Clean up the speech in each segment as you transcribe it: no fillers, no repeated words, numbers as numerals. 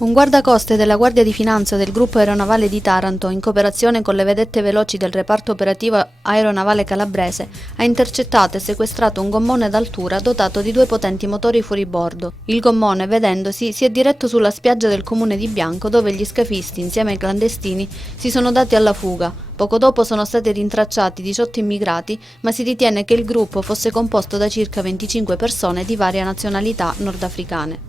Un guardacoste della Guardia di Finanza del Gruppo Aeronavale di Taranto, in cooperazione con le vedette veloci del reparto operativo aeronavale calabrese, ha intercettato e sequestrato un gommone d'altura dotato di 2 potenti motori fuoribordo. Il gommone, vedendosi, si è diretto sulla spiaggia del comune di Bianco, dove gli scafisti, insieme ai clandestini, si sono dati alla fuga. Poco dopo sono stati rintracciati 18 immigrati, ma si ritiene che il gruppo fosse composto da circa 25 persone di varie nazionalità nordafricane.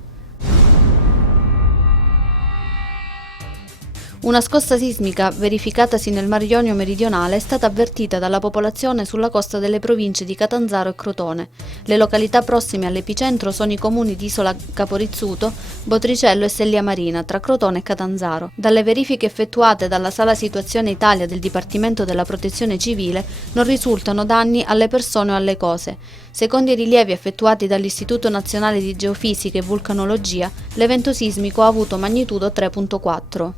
Una scossa sismica verificatasi nel Mar Ionio meridionale è stata avvertita dalla popolazione sulla costa delle province di Catanzaro e Crotone. Le località prossime all'epicentro sono i comuni di Isola Caporizzuto, Botricello e Sellia Marina, tra Crotone e Catanzaro. Dalle verifiche effettuate dalla Sala Situazione Italia del Dipartimento della Protezione Civile non risultano danni alle persone o alle cose. Secondo i rilievi effettuati dall'Istituto Nazionale di Geofisica e Vulcanologia, l'evento sismico ha avuto magnitudo 3.4.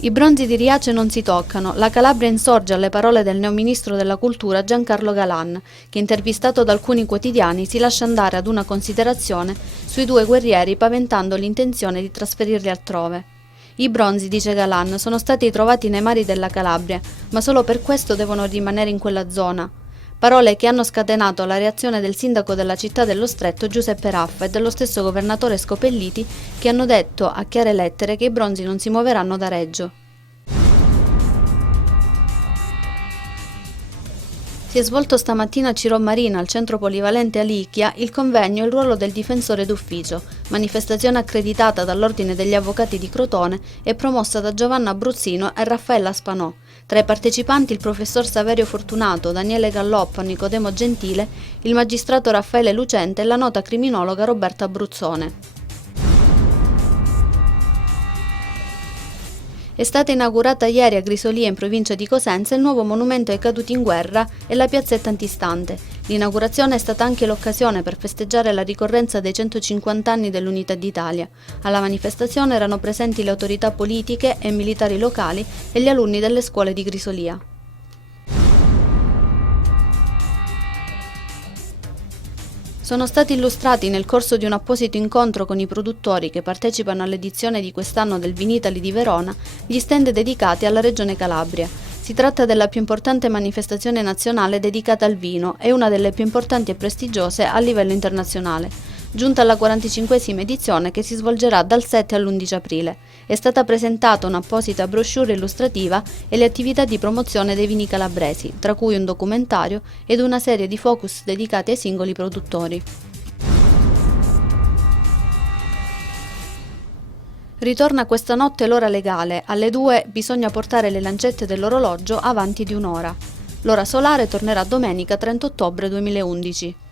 I bronzi di Riace non si toccano. La Calabria insorge alle parole del neoministro della Cultura Giancarlo Galan, che intervistato da alcuni quotidiani si lascia andare ad una considerazione sui 2 guerrieri, paventando l'intenzione di trasferirli altrove. I bronzi, dice Galan, sono stati trovati nei mari della Calabria, ma solo per questo devono rimanere in quella zona. Parole che hanno scatenato la reazione del sindaco della città dello Stretto Giuseppe Raffa e dello stesso governatore Scopelliti, che hanno detto a chiare lettere che i bronzi non si muoveranno da Reggio. Si è svolto stamattina a Cirò Marina, al centro polivalente Alichia, il convegno Il ruolo del difensore d'ufficio, manifestazione accreditata dall'Ordine degli Avvocati di Crotone e promossa da Giovanna Abruzzino e Raffaella Spanò. Tra i partecipanti il professor Saverio Fortunato, Daniele Galloppo, Nicodemo Gentile, il magistrato Raffaele Lucente e la nota criminologa Roberta Abruzzone. È stata inaugurata ieri a Grisolia, in provincia di Cosenza, il nuovo monumento ai caduti in guerra e la piazzetta antistante. L'inaugurazione è stata anche l'occasione per festeggiare la ricorrenza dei 150 anni dell'Unità d'Italia. Alla manifestazione erano presenti le autorità politiche e militari locali e gli alunni delle scuole di Grisolia. Sono stati illustrati nel corso di un apposito incontro con i produttori che partecipano all'edizione di quest'anno del Vinitaly di Verona gli stand dedicati alla Regione Calabria. Si tratta della più importante manifestazione nazionale dedicata al vino e una delle più importanti e prestigiose a livello internazionale. Giunta alla 45esima edizione che si svolgerà dal 7 all'11 aprile. È stata presentata un'apposita brochure illustrativa e le attività di promozione dei vini calabresi, tra cui un documentario ed una serie di focus dedicati ai singoli produttori. Ritorna questa notte l'ora legale, alle 2 bisogna portare le lancette dell'orologio avanti di un'ora. L'ora solare tornerà domenica 30 ottobre 2011.